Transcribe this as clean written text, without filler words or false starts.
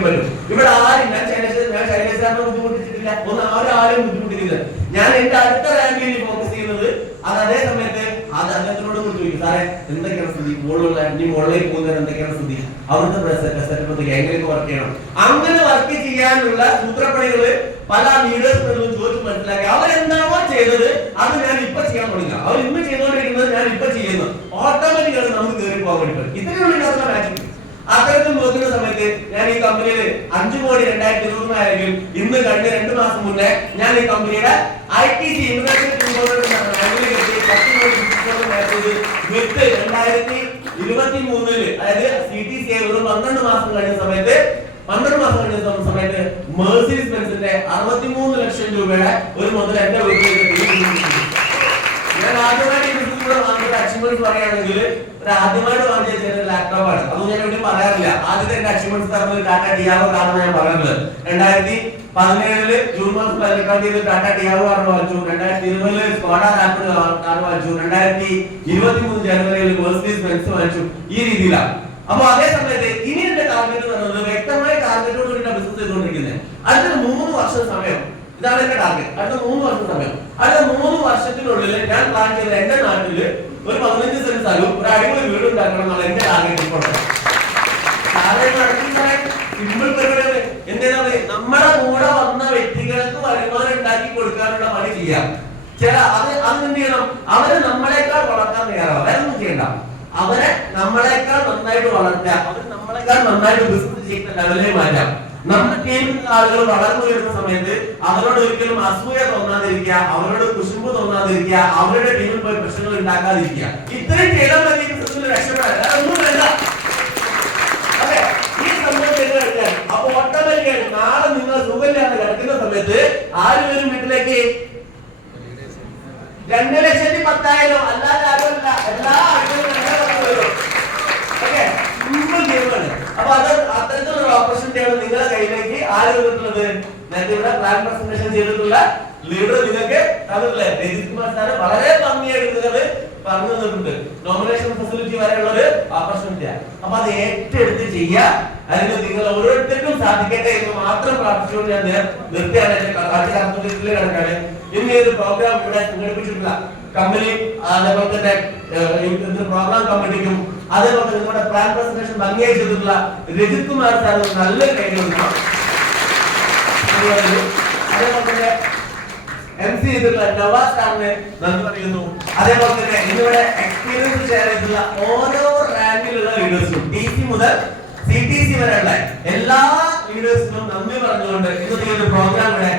ഇവിടെ ആരും ഞാൻ ശൈലജാറിനെ ബുദ്ധിമുട്ടിച്ചിട്ടില്ല, ആരും ബുദ്ധിമുട്ടിക്കില്ല. ഞാൻ എന്റെ അടുത്ത റാങ്കിൽ ഫോക്കസ് ചെയ്യുന്നത് അത്. അതേ സമയത്ത് അത് അദ്ദേഹത്തിനോട് ചോദിക്കും, സാറേ എന്തൊക്കെയാണ് സ്ഥിതി, മോളിലേക്ക് പോകുന്നതിന് എന്തൊക്കെയാണ് സ്ഥിതി, അവിടുത്തെ സെറ്റപ്പ് എങ്ങനെയൊക്കെ വർക്ക് ചെയ്യണം. അങ്ങനെ വർക്ക് ചെയ്യാനുള്ള സൂത്രപ്പണികള് പല ലീഡേഴ്സിനോടും ചോദിച്ചു മനസ്സിലാക്കി അവരെന്താണോ ചെയ്തത് അത് ഞാൻ ഇപ്പൊ ചെയ്യാൻ തുടങ്ങുക. അവർ ഇന്ന് ചെയ്തുകൊണ്ടിരിക്കുന്നത് ഞാൻ ഇപ്പൊ ചെയ്യുന്നു. ഓട്ടോമാറ്റിക്കാണ് നമുക്ക് കയറി പോകാൻ വേണ്ടി പറ്റും. ഇത്രയുള്ള മാജിക്. അത്തരത്തിൽ നോക്കുന്ന സമയത്ത് ഞാൻ ഈ കമ്പനിയിൽ 5 കോടി 2020 ആയിരിക്കും. ഇന്ന് കഴിഞ്ഞ 2 മാസം മുന്നേ ഞാൻ ഈ കമ്പനിയുടെ ITC ഇന്റർനാഷണൽ വിത്ത് 2023 അതായത് CTC വെറും 12 മാസം കഴിഞ്ഞ സമയത്ത് മെർസിഡീസ് ബെൻസിന്റെ 63 ലക്ഷം രൂപയുടെ ഒരു മുതൽ എന്റെ വീട്ടിലേക്ക്. ഞാൻ ആദ്യമായിട്ട് അച്ചീവ്മെന്റ് പറയുകയാണെങ്കിൽ ആദ്യമായിട്ട് വാങ്ങിയ ചെറിയ ലാപ്ടോപ്പാണ്. അതൊന്നും ഞാൻ ഇവിടെ പറയാറില്ല. ആദ്യത്തെ എന്റെ അച്ചീവ്മെന്റ്സ് തരുന്നത് ടാറ്റ ടിയാഗോ കാരണം ഞാൻ പറയുന്നത് 2017 ജൂൺ മാസം 14 തീയതി ടാറ്റ ടിയാഗോ കാർ വാങ്ങിച്ചു. 2020 സ്കോഡ റാപ്പിഡ് കാർ വാങ്ങിച്ചു. 2023 ജനുവരിയിൽ മെർസിഡീസ് ബെൻസ് വാങ്ങിച്ചു. ഈ രീതിയിലാണ്. അപ്പൊ അതേ സമയത്ത് ഇനി എന്റെ ടാർഗറ്റ് എന്നുള്ളത് വ്യക്തമായ ടാർഗറ്റോട് കൂടി ബിസിനസ് ചെയ്തുകൊണ്ടിരിക്കുന്നത്. അടുത്ത 3 വർഷം സമയം, ഇതാണ് എന്റെ ടാർഗറ്റ്. അടുത്ത 3 വർഷം സമയം, അടുത്ത 3 വർഷത്തിനുള്ളിൽ ഞാൻ പ്ലാൻ ചെയ്ത എന്റെ നാട്ടില് ഒരു 15 സെന്റ് സ്ഥലവും ഒരു അടിപൊളി വീട് ഉണ്ടാക്കണം എന്നുള്ള എന്റെ ടാർഗറ്റ് ഇപ്പോൾ. സിമ്പിൾ പരിപാടിയാണ്. എന്താണ് നമ്മുടെ കൂടെ വന്ന വ്യക്തികൾക്ക് വരുമാനം ഉണ്ടാക്കി കൊടുക്കാനുള്ള പണി ചെയ്യാം. അതെന്ത് ചെയ്യണം, അവര് നമ്മളെക്കാൾ വളർത്താൻ തയ്യാറാവും. വേറെ ഒന്നും ചെയ്യണ്ട. അവരെ നമ്മളെക്കാൾ നന്നായിട്ട് വളർത്തുക, അവർ നമ്മളെക്കാൾ നന്നായിട്ട് ബിസിനസ് ചെയ്യുന്ന ലെവലിൽ മാറ്റാം. നമ്മുടെ ടീമിലുള്ള ആളുകൾ വളർന്നു വരുന്ന സമയത്ത് അവരോട് ഒരിക്കലും അസൂയ തോന്നാതിരിക്കുക, അവരോട് കുശുമ്പ് തോന്നാതിരിക്കുക, അവരുടെ ടീമിൽ പോയി പ്രശ്നങ്ങൾ ഉണ്ടാക്കാതിരിക്കുക. ഇത്രയും ചെയ്താൽ മതി ബിസിനസ്സിൽ രക്ഷപ്പെടാൻ. ഒന്നും വേണ്ട. അതെ, ഈ സംഭവം ചെയ്ത് കഴിഞ്ഞാൽ അപ്പൊ ഓട്ടോമാറ്റിക്കായി നാളെ നിങ്ങൾ സുഖമില്ലാതെ കിടക്കുന്ന സമയത്ത് ആര് വരും വീട്ടിലേക്ക്? 2,10,000 അല്ലാതെ ആരുമല്ല, എല്ലാ ആളുകളും വരും. ഓക്കെ, സിമ്പിൾ ഗെയിമാണ്. അപ്പൊ അത് അത്തരത്തിലുള്ള ഓപ്പർച്യൂണിറ്റിയാണ് നിങ്ങളുടെ കയ്യിലേക്ക് ആര് വന്നിട്ടുള്ളത്? നേരത്തെ ഇവിടെ പ്ലാൻ പ്രസന്റേഷൻ ചെയ്തിട്ടുള്ള ലീഡർ നിങ്ങൾക്ക് തന്നിട്ടില്ലേ? രജിത് കുമാർ സാറ് വളരെ ഭംഗിയായിട്ട് നിങ്ങൾക്ക് പറഞ്ഞു തന്നിട്ടുണ്ട്. നോമിനേഷൻ ഫെസിലിറ്റി വരെയുള്ള ഒരു ഓപ്പർച്യൂണിറ്റിയാണ്. അപ്പൊ അത് ഏറ്റെടുത്ത് ചെയ്യുക. അതിന് നിങ്ങൾ ഓരോരുത്തർക്കും സാധിക്കട്ടെ എന്ന് മാത്രം പ്രാർത്ഥിച്ചുകൊണ്ട് ഞാൻ നിർത്തിയാണ് കണക്കാണ്. ഇന്ന് ഒരു പ്രോഗ്രാം ഇവിടെ സംഘടിപ്പിച്ചിട്ടുള്ള കമ്പനി, അതേപോലെ തന്നെ പ്രോഗ്രാം കമ്മിറ്റിക്കും, അതേപോലെ നിങ്ങളുടെ പ്ലാൻ പ്രസന്റേഷൻ ഭംഗിയായി ചെയ്തിട്ടുള്ള രജിത് കുമാർ സാർ നല്ലൊരു കൈ കൊടുക്കണം. അതേപോലെ തന്നെ MC ചെയ്തിട്ടുള്ള നവാസ് സാറിന് നന്ദി പറയുന്നു. അതേപോലെ തന്നെ ഇന്നിവിടെ എക്സ്പീരിയൻസ് ഷെയർ ചെയ്തിട്ടുള്ള ഓരോ റാങ്കിലുള്ള ലീഡേഴ്സും DC മുതൽ CTC വരെയുള്ള എല്ലാ ലീഡേഴ്സിനും നന്ദി പറഞ്ഞുകൊണ്ട് ഇന്നത്തെ ഒരു പ്രോഗ്രാം ഇവിടെ